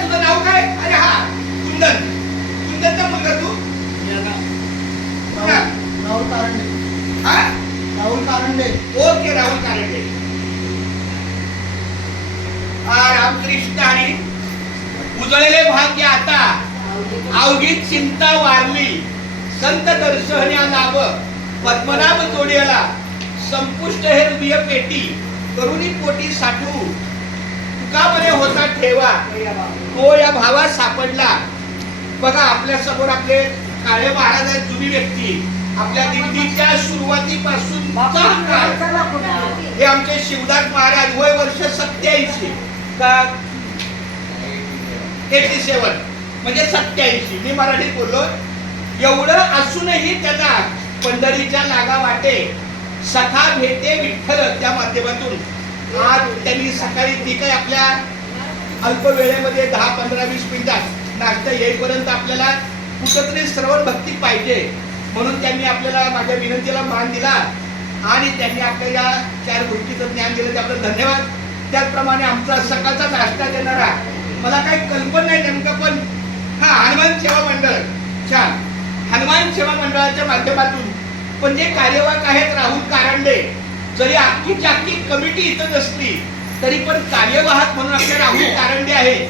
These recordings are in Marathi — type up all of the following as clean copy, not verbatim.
तुझं नाव काय? अरे हा कुंदन. कुंदनचा मुलगा तू? राहुल कारंडे. हा राहुल कारंडे. ओके, राहुल कारंडे. रामकृष्ण हरी. उजळले भाग्य आता अवघी चिंता वारली, संत दर्शन्या नाव पद्मनाभ जोडियाला, संपुष्ट हे हृदय पेटी करुणी पोटी साठवू, तुका बरे होता ठेवा तो या भावात सापडला. बघा आपल्या समोर आपले काळे महाराज आहेत, जुनी व्यक्ती. आपल्या दिंडीच्या सुरुवातीपासून हे आमचे शिवदास महाराज, वय वर्ष 87 का 87 म्हणजे 87. मी मराठीत बोललो. एवढं असूनही त्यांना पंढरीच्या लागा वाटे सखा भेटे विठ्ठल त्या माध्यमातून आज त्यांनी सकाळी ती काही आपल्या अल्प वेळेमध्ये 10, 15, 20 मिनिटात नाश्ता येईपर्यंत आपल्याला कुठंतरी श्रवण भक्ती पाहिजे म्हणून त्यांनी आपल्याला माझ्या विनंतीला मान दिला आणि त्यांनी आपल्याला या 4 गोष्टीचं ज्ञान दिलं, त्याबद्दल धन्यवाद. त्याचप्रमाणे आमचा सकाळचा नाश्ता देणारा, मला काही कल्पना नाही नेमकं, पण हा हनुमान सेवा मंडळ, छान हनुमान सेवा मंडळाच्या माध्यमातून पण जे कार्यवाहक आहेत राहुल कारंडे, जरी अख्खीची अख्खी कमिटी इथं नसली तरी पण कार्यवाहक म्हणून आपले राहुल कारंडे आहेत.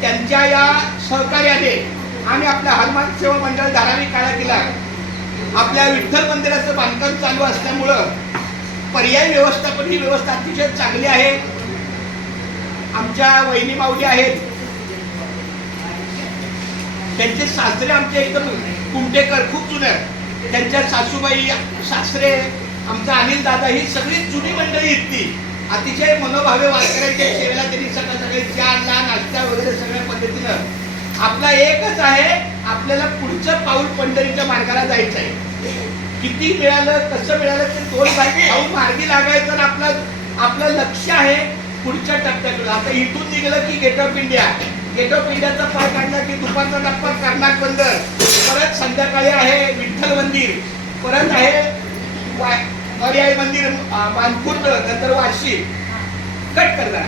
त्यांच्या या सहकार्याने आम्ही आपल्या हनुमान सेवा मंडळ धारावी काळाकीला आपल्या विठ्ठल मंदिराचं बांधकाम चालू असल्यामुळं पर्याय व्यवस्थापन ही व्यवस्था अतिशय चांगली आहे. आमच्या वहिनी माऊली आहेत, त्यांचे सासरे आमच्या इथं कुमटेकर खूप जुने, त्यांच्या सासूबाई, सासरे, आमचा अनिल दादा, ही सगळी जुनी मंडळी इथली अतिशय मनोभावे वारकऱ्यांच्या सेवेला त्यांनी सकाळ सकाळी चहा, नाश्ता वगैरे सगळ्या पद्धतीनं. आपला एकच आहे, आपल्याला पुढचं पाऊल पंढरीच्या मार्गाला जायचं आहे. किती मिळालं, कसं मिळालं ते 2 पाऊल मार्गी लागायचं. आपलं लक्ष आहे पुढच्या टप्प्याकडे. आता इथून निघलं की gate of India, gate of इंडियाचा पाय काढला की दुपारचा टप्पा कर्नाट बंदर, परत संध्याकाळी आहे विठ्ठल मंदिर, परत आहे पर्याय मंदिर मानपूर्ण, नंतर वाशी. कट करणार